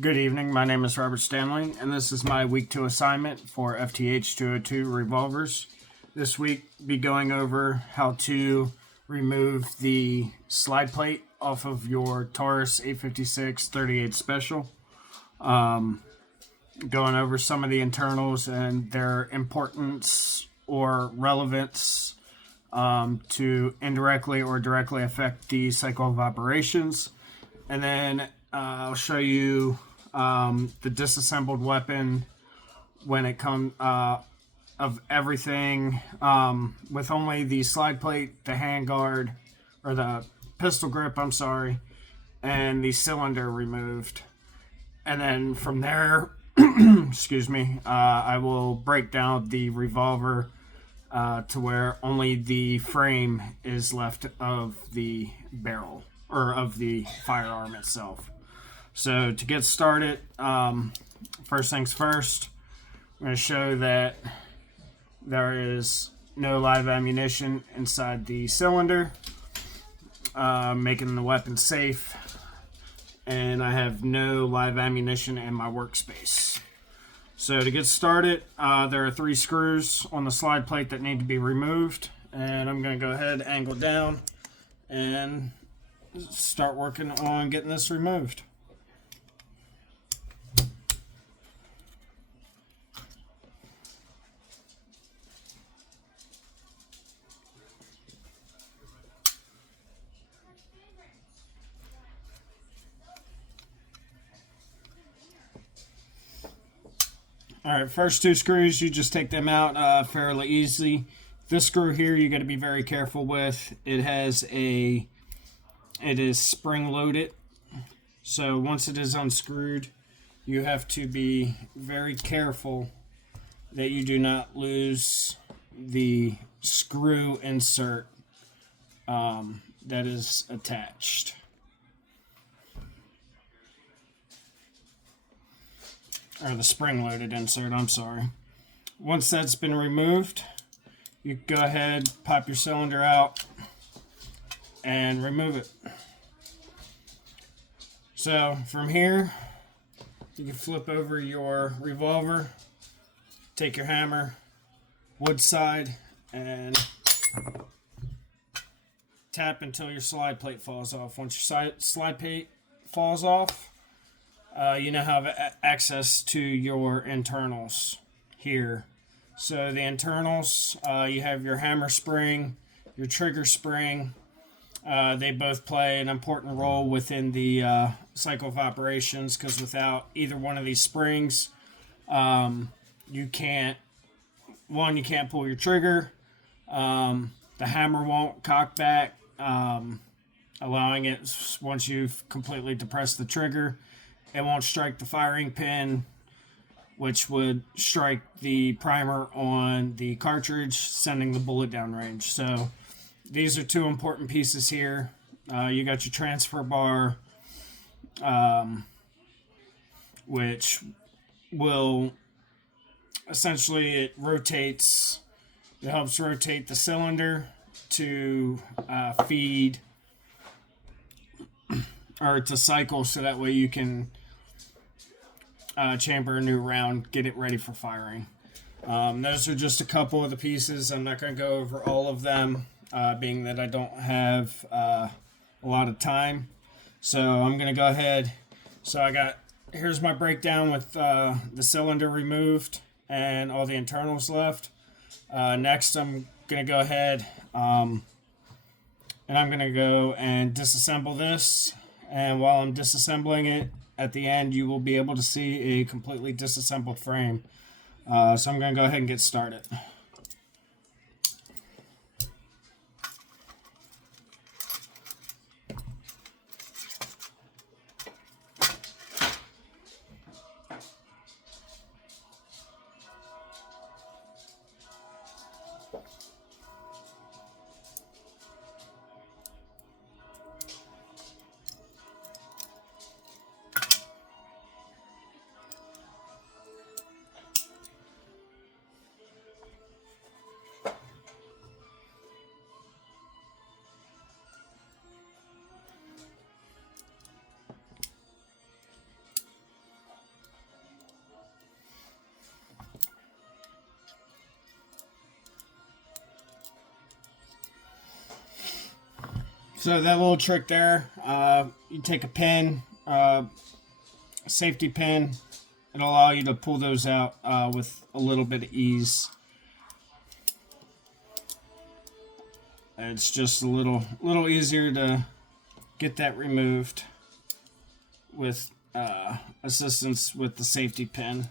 Good evening, my name is Robert Stanley, and this is my week 2 assignment for FTH 202 revolvers. This week, be going over how to remove the slide plate off of your Taurus 856 38 Special. Going over some of the internals and their importance or relevance to indirectly or directly affect the cycle of operations. And then I'll show you the disassembled weapon when it comes of everything with only the slide plate, the handguard, or the pistol grip, I'm sorry, and the cylinder removed. And then from there, excuse me, I will break down the revolver to where only the frame is left of the barrel or of the firearm itself. So to get started, first things first, I'm going to show that there is no live ammunition inside the cylinder, making the weapon safe, and I have no live ammunition in my workspace. So to get started, there are 3 screws on the slide plate that need to be removed, and I'm going to go ahead, angle down, and start working on getting this removed. Alright, first 2 screws, you just take them out fairly easily. This screw here you got to be very careful with. It is spring loaded, so once it is unscrewed, you have to be very careful that you do not lose the screw insert that is attached. Or the spring-loaded insert, I'm sorry. Once that's been removed, you go ahead, pop your cylinder out, and remove it. So from here, you can flip over your revolver, take your hammer, wood side, and tap until your slide plate falls off. Once your slide plate falls off, you now have access to your internals here. So the internals, you have your hammer spring, your trigger spring. They both play an important role within the cycle of operations, because without either one of these springs, you can't pull your trigger. The hammer won't cock back, allowing it, once you've completely depressed the trigger, it won't strike the firing pin, which would strike the primer on the cartridge, sending the bullet downrange. So these are 2 important pieces here. You got your transfer bar, which will essentially, it helps rotate the cylinder to feed or to cycle, so that way you can chamber a new round, get it ready for firing. Those are just a couple of the pieces. I'm not going to go over all of them, being that I don't have a lot of time. So I'm going to go ahead. So here's my breakdown with the cylinder removed and all the internals left. Next, I'm going to go ahead and I'm going to go and disassemble this. And while I'm disassembling it, at the end, you will be able to see a completely disassembled frame. So I'm going to go ahead and get started. So that little trick there, you take a pin, safety pin, it'll allow you to pull those out with a little bit of ease. It's just a little easier to get that removed with assistance with the safety pin.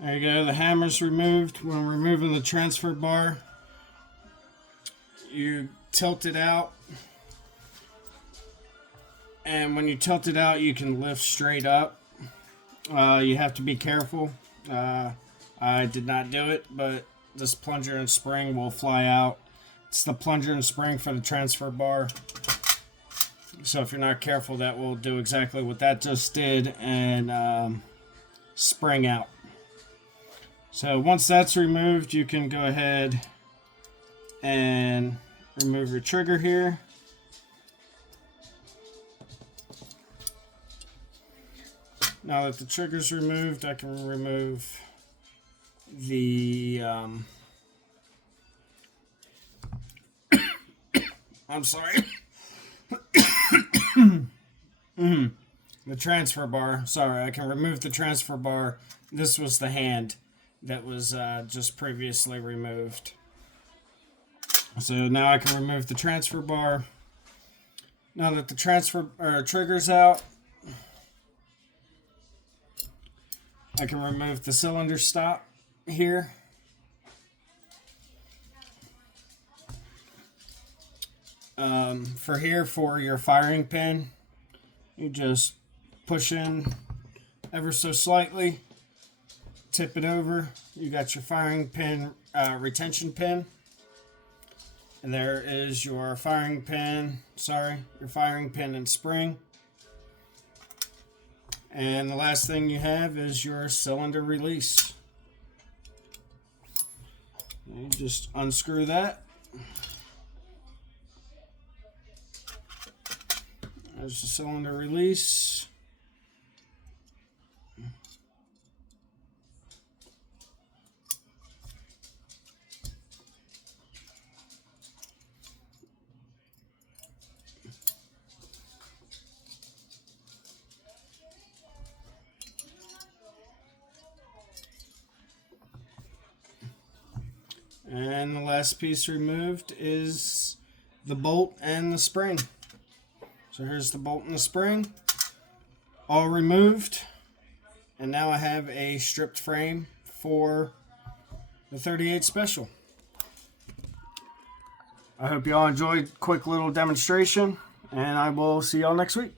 There you go, the hammer's removed. When removing the transfer bar, you tilt it out. And when you tilt it out, you can lift straight up. You have to be careful. I did not do it, but this plunger and spring will fly out. It's the plunger and spring for the transfer bar. So if you're not careful, that will do exactly what that just did and spring out. So once that's removed, you can go ahead and remove your trigger here. Now that the trigger's removed, I can remove the I'm sorry. The transfer bar. Sorry, I can remove the transfer bar. This was the hand that was just previously removed. So now I can remove the transfer bar. Now that the transfer trigger's out, I can remove the cylinder stop here. For your firing pin, you just push in ever so slightly, tip it over. You got your firing pin, retention pin, and there is your firing pin. Your firing pin and spring. And the last thing you have is your cylinder release. You just unscrew that. There's the cylinder release. And the last piece removed is the bolt and the spring. So here's the bolt and the spring, all removed. And now I have a stripped frame for the 38 Special. I hope you all enjoyed a quick little demonstration, and I will see y'all next week.